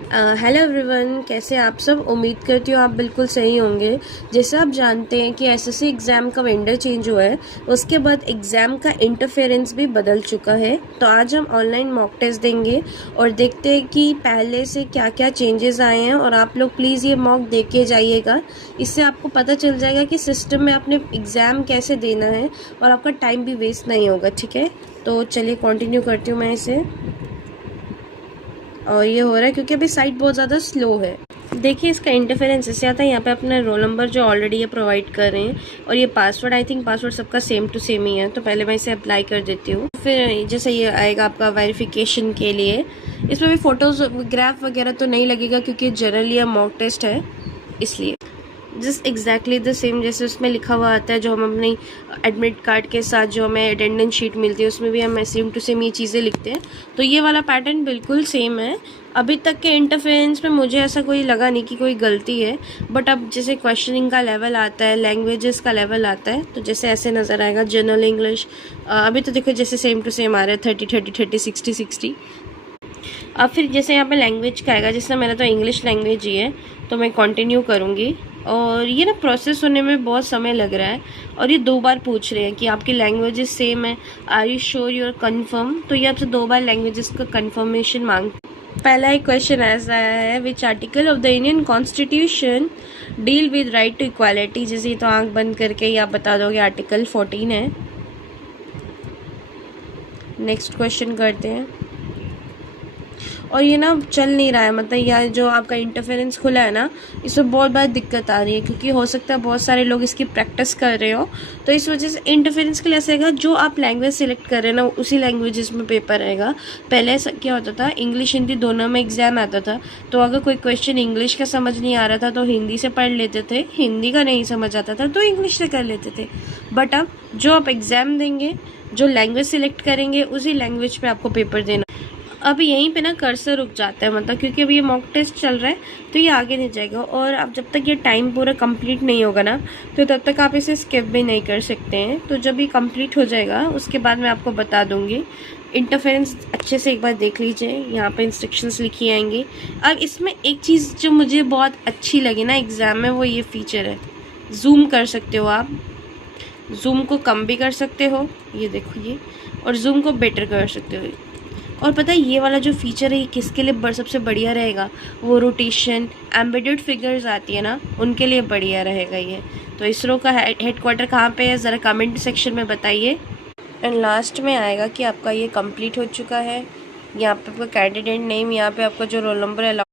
Hello everyone, कैसे आप सब। उम्मीद करती हूँ आप बिल्कुल सही होंगे। जैसे आप जानते हैं कि एसएससी एग्ज़ाम का वेंडर चेंज हुआ है, उसके बाद एग्ज़ाम का इंटरफेरेंस भी बदल चुका है। तो आज हम ऑनलाइन मॉक टेस्ट देंगे और देखते हैं कि पहले से क्या क्या चेंजेस आए हैं। और आप लोग प्लीज़ ये मॉक देख के जाइएगा, इससे आपको पता चल जाएगा कि सिस्टम में आपने एग्ज़ाम कैसे देना है और आपका टाइम भी वेस्ट नहीं होगा। ठीक है, तो चलिए कंटिन्यू करती हूँ मैं इसे। और ये हो रहा है क्योंकि अभी साइट बहुत ज़्यादा स्लो है। देखिए, इसका इंटरफेरेंस ऐसे आता है, यहाँ पे अपना रोल नंबर जो ऑलरेडी ये प्रोवाइड कर रहे हैं और ये पासवर्ड, आई थिंक पासवर्ड सबका सेम टू सेम ही है। तो पहले मैं इसे अप्लाई कर देती हूँ। फिर जैसे ये आएगा आपका वेरिफिकेशन के लिए, इसमें भी फोटोग्राफ वगैरह तो नहीं लगेगा क्योंकि जनरली ये मॉक टेस्ट है, इसलिए जस्ट एग्जैक्टली द सेम जैसे उसमें लिखा हुआ आता है। जो हम अपनी एडमिट कार्ड के साथ जो हमें अटेंडेंस शीट मिलती है उसमें भी हम सेम टू सेम ये चीज़ें लिखते हैं। तो ये वाला पैटर्न बिल्कुल सेम है। अभी तक के इंटरफेरेंस में मुझे ऐसा कोई लगा नहीं कि कोई गलती है। बट अब जैसे क्वेश्चनिंग का लेवल आता है, लैंग्वेजेस का लेवल आता है, तो जैसे ऐसे नज़र आएगा जनरल इंग्लिश। अभी तो देखो जैसे सेम टू सेम आ रहा है 30 60 60। अब फिर जैसे यहाँ पे लैंग्वेज का आएगा, जैसे मेरा तो इंग्लिश लैंग्वेज ही है, तो मैं कंटिन्यू करूँगी। और ये ना प्रोसेस होने में बहुत समय लग रहा है। और ये 2 बार पूछ रहे हैं कि आपकी लैंग्वेजेस सेम है, are you sure you are confirm. तो ये आपसे 2 बार लैंग्वेजेस का कन्फर्मेशन मांग। पहला एक क्वेश्चन ऐसा है, which article of the Indian constitution deal with right to equality. जैसे तो आंख बंद करके ही आप बता दोगे आर्टिकल 14 है। नेक्स्ट क्वेश्चन करते हैं। और ये ना चल नहीं रहा है, मतलब यह जो आपका इंटरफेरेंस खुला है ना, इसमें बहुत बार दिक्कत आ रही है क्योंकि हो सकता है बहुत सारे लोग इसकी प्रैक्टिस कर रहे हो। तो इस वजह से इंटरफेरेंस के लिए ऐसा रहेगा, जो आप लैंग्वेज सिलेक्ट कर रहे हैं ना उसी लैंग्वेजेस में पेपर रहेगा। पहले ऐसा क्या होता था, इंग्लिश हिंदी दोनों में एग्जाम आता था। तो अगर कोई क्वेश्चन इंग्लिश का समझ नहीं आ रहा था तो हिंदी से पढ़ लेते थे, हिंदी का नहीं समझ आता था तो इंग्लिश से कर लेते थे। बट अब जो आप एग्ज़ाम देंगे, जो लैंग्वेज सिलेक्ट करेंगे उसी लैंग्वेज पे आपको पेपर देना। अब यहीं पे ना कर्सर रुक जाता है, मतलब क्योंकि अभी ये मॉक टेस्ट चल रहा है तो ये आगे नहीं जाएगा। और अब जब तक ये टाइम पूरा कंप्लीट नहीं होगा ना, तो तब तक आप इसे स्किप भी नहीं कर सकते हैं। तो जब ये कंप्लीट हो जाएगा उसके बाद मैं आपको बता दूंगी। इंटरफेरेंस अच्छे से एक बार देख लीजिए, यहाँ पे इंस्ट्रक्शंस लिखी आएंगी। अब इसमें एक चीज़ जो मुझे बहुत अच्छी लगी ना एग्ज़ाम में, वो ये फीचर है, जूम कर सकते हो आप। जूम को कम भी कर सकते हो, ये देखो ये, और जूम को बेटर कर सकते हो। और पता है ये वाला जो फीचर है ये किसके लिए सबसे बढ़िया रहेगा, वो रोटेशन एम्बेडेड फिगर्स आती है ना, उनके लिए बढ़िया रहेगा ये। तो इसरो का हेडक्वार्टर कहाँ पे है, ज़रा कमेंट सेक्शन में बताइए। एंड लास्ट में आएगा कि आपका ये कंप्लीट हो चुका है। यहाँ पे आपका कैंडिडेट नेम, यहाँ पे आपका जो रोल नंबर है